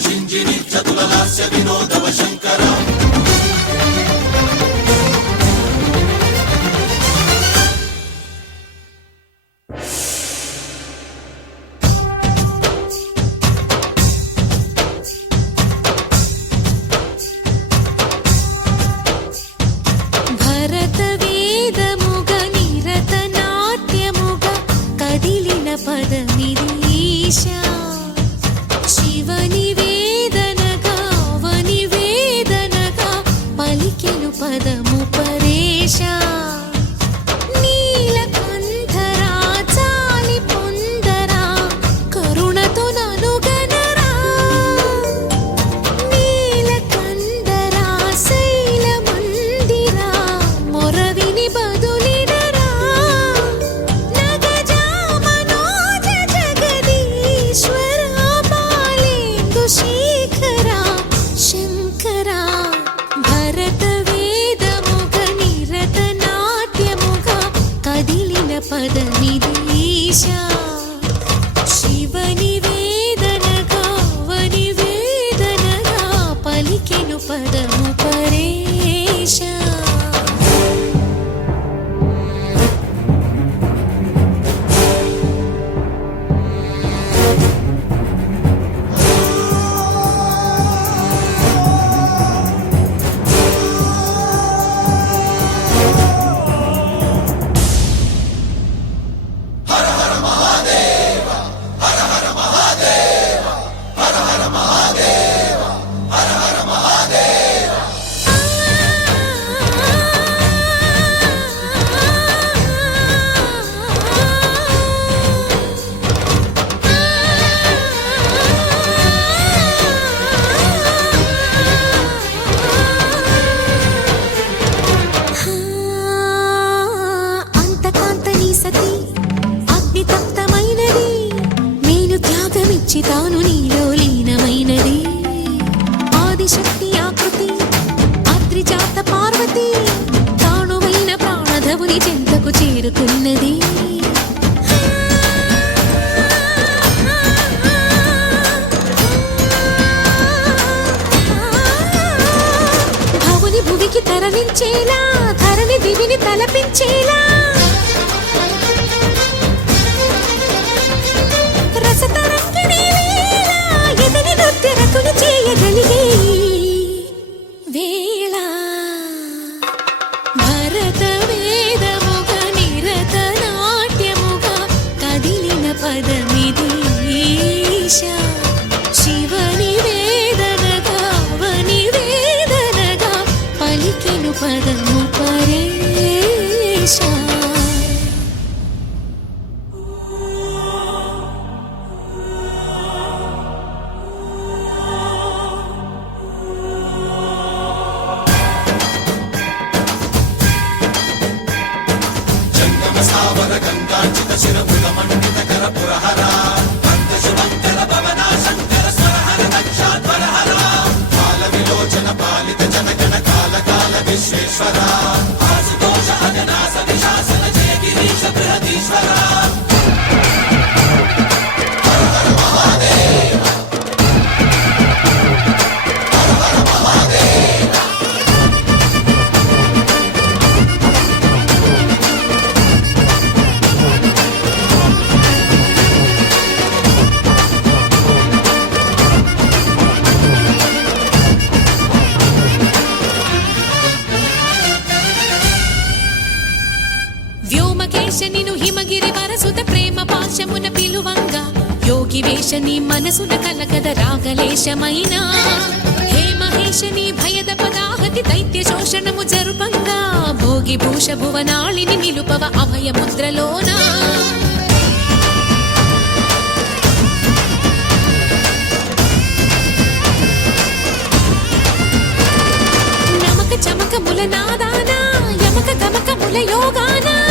జింజిని చతుల లాస్య వినోదవ శంకర తాను నీలో లీనమైనది ఆదిశక్తి ఆకృతి అద్రిజాత పార్వతి తానువైన ప్రాణధవుని చెంతకు చేరుకున్నది భవుని భువికి తరలించేలా ధరణి దివిని తలపించేలా చేయగలిగే వేళ భరత వేదముగ నిరత నాట్యముగ కదిలిన పదమిది ఈశా శివని వేదనగా వని వేదనగా పలికెను పదము పరేశా గంగాచిత శిరముల మండిత కర పురహర భక్త శుభంకర భవనా శంకర స్వరహర దక్షాధ్వరహర కాల విలోచన పాలిత జనగణ కాల కాల విశ్వేశ్వర ఆశుతోష అజనాస విశాసన జయ గిరీశ బృహదీశ్వర హర హర మహాదేవ హర హర మహాదేవ నిను హిమగిరి వరసుత ప్రేమ పాశమున పిలువంగా యోగి వేషని మనసున కలకద రాగలేశమైనా హే మహేశని భయద పదాహతి దైత్య శోషణము జరుపంగా భోగి భూష భువనాళిని నిలుపవ అభయ ముద్రలోనా నమక చమక ముల నాదానా యమక గమక ముల యోగానా